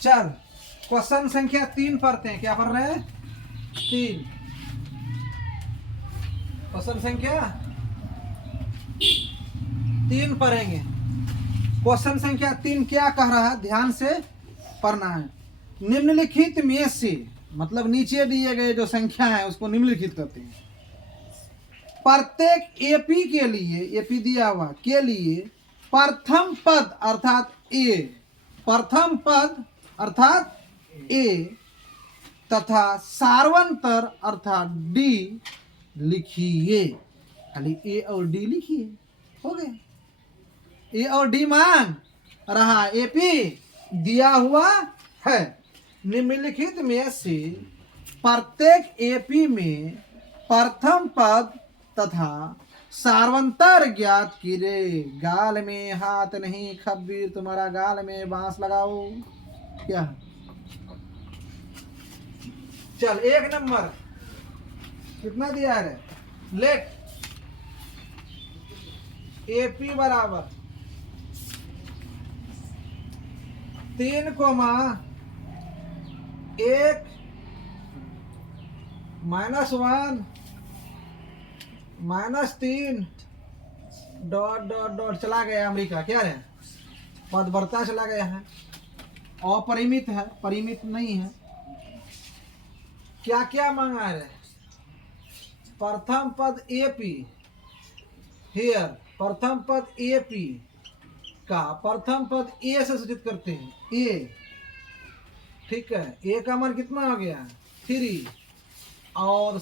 चल क्वेश्चन संख्या 3 पढ़ते हैं। क्या पढ़ रहे हैं? 3। क्वेश्चन संख्या 3 पढ़ेंगे। क्वेश्चन संख्या 3 क्या कह रहा है, ध्यान से पढ़ना है। निम्नलिखित में से, मतलब नीचे दिए गए जो संख्या है उसको निम्नलिखित करते हैं। प्रत्येक एपी के लिए, एपी दिया हुआ के लिए प्रथम पद अर्थात ए, प्रथम पद अर्थात ए तथा सार्वंतर अर्थात डी लिखिए। खाली ए और डी लिखिए, हो गए। ए और डी मान रहा एपी दिया हुआ है। निम्नलिखित में से प्रत्येक एपी में प्रथम पद तथा सार्वंतर ज्ञात कीजिए। गाल में हाथ नहीं खब्बीर, तुम्हारा गाल में बांस लगाओ। क्या? चल 1 नंबर कितना दिया है? लेट एपी बराबर 3, 1 -1 -3 डॉट डॉट डॉट चला गया अमेरिका। क्या है? पद बढ़ता चला गया है। अपरिमित है, परिमित नहीं है। क्या क्या मांगा है? प्रथम पद एपी हियर, प्रथम पद एपी का प्रथम पद ए से सूचित करते हैं। ए, ठीक है। ए का मान कितना हो गया? 3। और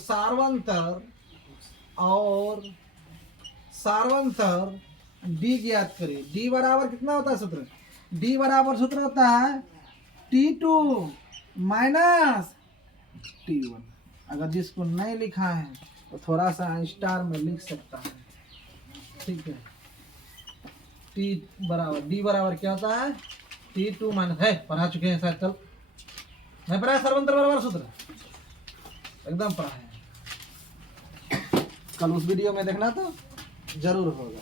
सार्वंतर डी ज्ञात करें। डी बराबर कितना होता है सूत्र? डी बराबर सूत्र होता है T2 माइनस T1। अगर जिसको नहीं लिखा है तो थोड़ा सा स्टार में लिख सकता है, ठीक है। टी बराबर डी बराबर क्या होता है? T2 माइनस, है पढ़ा चुके हैं शायद, कल नहीं पढ़ा है? सार्वंतर बराबर सूत्र एकदम पढ़ा है, कल उस वीडियो में देखना तो जरूर होगा।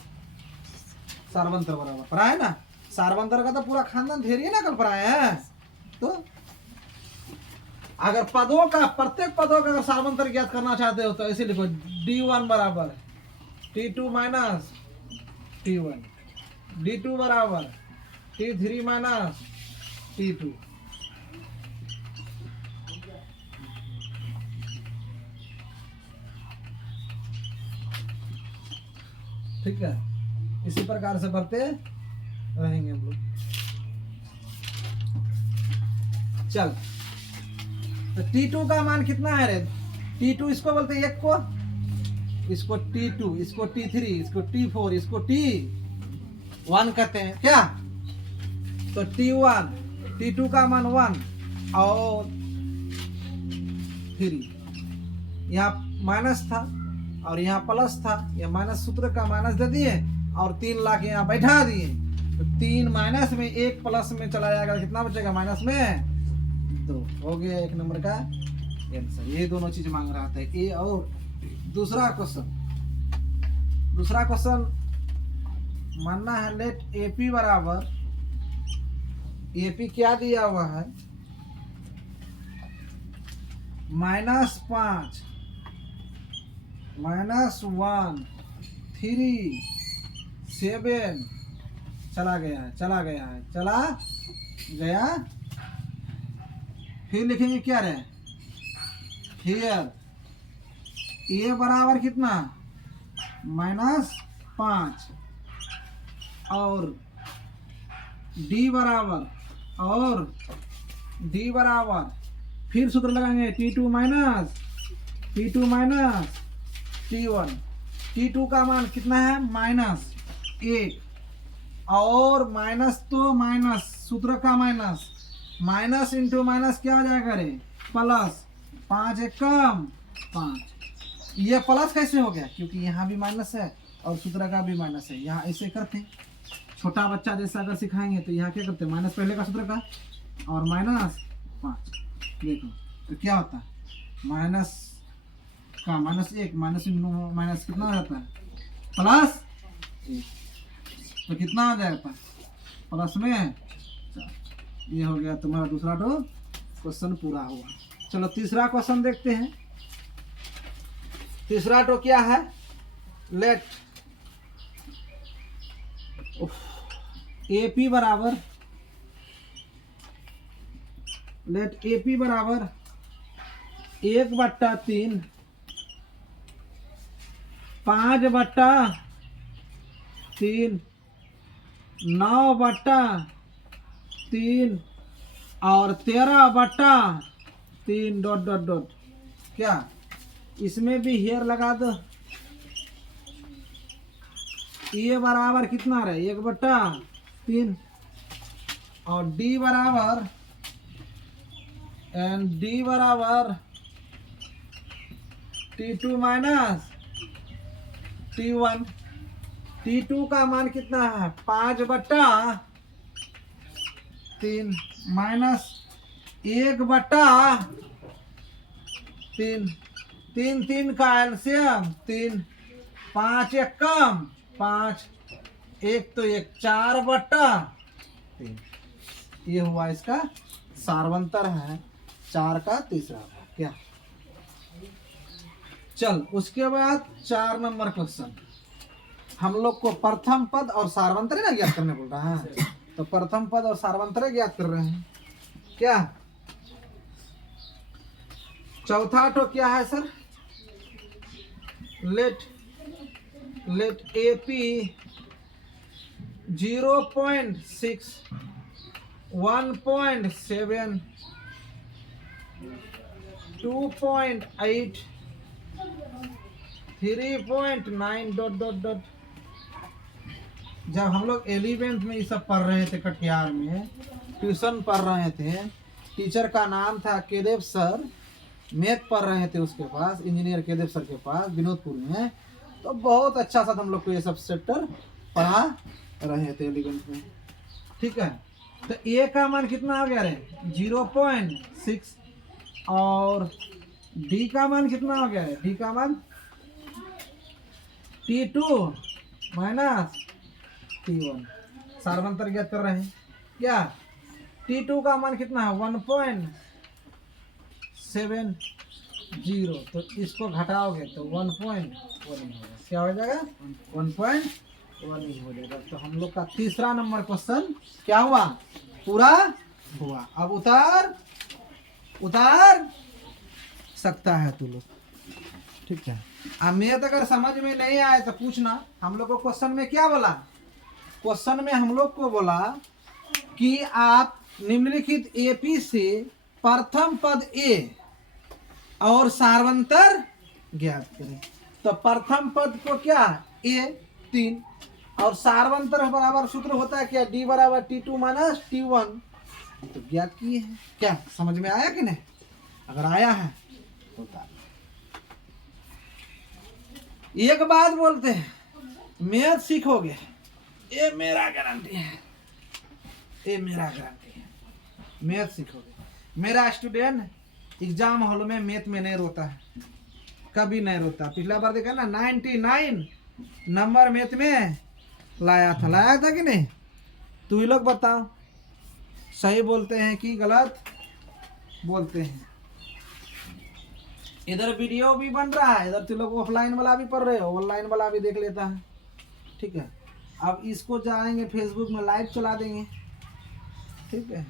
सार्वंतर बराबर पढ़ा है ना? सार्वंतर का तो पूरा खानदान ढेर ना कल पढ़ाए हैं। तो अगर पदों का, प्रत्येक पदों का अगर सार्वंतर ज्ञात करना चाहते हो तो ऐसे लिखो D1 बराबर T2 माइनस T1, D2 बराबर T3 माइनस T2। ठीक है, इसी प्रकार से बढ़ते रहेंगे हम लोग। चल तो T2 का मान कितना है रे? T2 इसको बोलते हैं 1 को, इसको T2, इसको T3, इसको T4, इसको T1 कहते हैं। क्या? तो T1, T2 का मान 1 और 3, यहाँ माइनस था और यहाँ प्लस था। ये माइनस सूत्र का माइनस दे दिए और 3 ला के यहाँ बैठा दिए। तो 3 माइनस में 1 प्लस में चला जाएगा, कितना बचेगा? माइनस में 2। हो गया 1 नंबर का आंसर। ये दोनों चीज मांग रहा था, ए और दूसरा क्वेश्चन मानना है। लेट एपी बराबर, एपी क्या दिया हुआ है? -5 -1 3 7 चला गया। फिर लिखेंगे क्या रहे? हियर ए बराबर कितना? -5 और डी बराबर फिर सूत्र लगाएंगे T2 माइनस T1। T2 का मान कितना है? -1 और माइनस, तो माइनस सूत्र का माइनस इंटू माइनस क्या हो जाएगा रे? प्लस। 5 एक कम 5। ये प्लस कैसे हो गया? क्योंकि यहाँ भी माइनस है और सूत्र का भी माइनस है। यहाँ ऐसे करते हैं, छोटा बच्चा जैसा अगर सिखाएंगे तो यहाँ क्या करते हैं? माइनस पहले का सूत्र का और -5। देखो तो क्या होता है? माइनस का -1 माइनस माइनस कितना हो जाता है? +1। तो कितना हो जाएगा? प्लस में 4। ये हो गया तुम्हारा दूसरा तो क्वेश्चन पूरा हुआ। चलो तीसरा क्वेश्चन देखते हैं। तीसरा तो क्या है, लेट AP बराबर, लेट AP बराबर 1/3 5/3 9/3 और 13/3 डॉट डॉट डॉट। क्या इसमें भी हेयर लगा दो। ये बराबर कितना रहे 1/3 और D बराबर T2 माइनस T1। T2 का मान कितना है 5/3 माइनस 1/3 3 का एलसीएम 3 5 1 कम 5 1 तो 1 4/3। ये हुआ इसका सार्वंतर है 4 का तीसरा क्या। चल उसके बाद 4 नंबर क्वेश्चन हम लोग को प्रथम पद और सार्वंतर ना ज्ञात करने बोल रहा है। तो प्रथम पद और सार्वंतर ज्ञात कर रहे हैं क्या। चौथा तो क्या है sir, let AP 0.6 1.7 2.8 3.9 dot dot dot. जब हम लोग 11th में ये सब पढ़ रहे थे कटिहार में ट्यूशन पढ़ रहे थे, टीचर का नाम था केदेव सर, मैथ पढ़ रहे थे उसके पास, इंजीनियर केदेव सर के पास विनोदपुर में। तो बहुत अच्छा सा हम लोग को ये सब चैप्टर पढ़ा रहे थे 11th में, ठीक है। तो ए का मान कितना आ गया रे 0.6 और डी का मान कितना हो गया है, डी का मान T2 माइनस T1। सार्वंतर ज्ञात कर रहे हैं क्या। T2 का मान कितना है 1.70, तो इसको घटाओगे तो 1.1 होगा। क्या हो जाएगा 1.1 हो जाएगा। तो हम लोग का तीसरा नंबर क्वेश्चन क्या हुआ, पूरा हुआ। अब उतार सकता है तू लोग, ठीक है। अब मैथ अगर समझ में नहीं आए तो पूछना। हम लोग को क्वेश्चन में क्या बोला, क्वेश्चन में हम लोग को बोला कि आप निम्नलिखित AP से प्रथम पद A और सार्वंतर ज्ञात करें। तो प्रथम पद को क्या A 3 और सार्वंतर बराबर सूत्र होता है क्या D बराबर T2 माइनस T1। तो ज्ञात किए हैं। क्या समझ में आया कि नहीं, अगर आया है होता। एक बात बोलते हैं, मैथ सीखोगे ये मेरा गारंटी है, ये मेरा गारंटी है। मैथ सीखोगे। मेरा स्टूडेंट एग्जाम हॉल में मैथ में नहीं रोता है, कभी नहीं रोता। पिछला बार देखा ना 99 नंबर मैथ में लाया था कि नहीं। तू ही लोग बताओ सही बोलते हैं कि गलत बोलते हैं। इधर वीडियो भी बन रहा है, इधर तुम लोग ऑफलाइन वाला भी पढ़ रहे हो, ऑनलाइन वाला भी देख लेता है, ठीक है। अब इसको जाएंगे फेसबुक में लाइव चला देंगे, ठीक है।